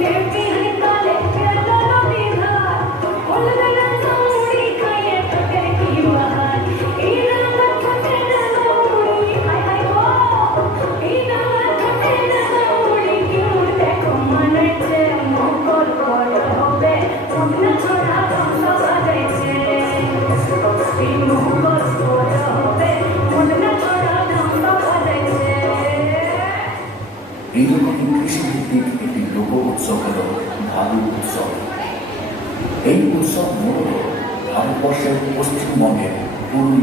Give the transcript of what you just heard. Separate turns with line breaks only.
Thank you.
এইরকম কৃষিভিত্তিক একটি লোক উৎসব হল ভাদু উৎসব। এই উৎসব মূলত ভারতবর্ষের পশ্চিমবঙ্গের পুরুলিয়া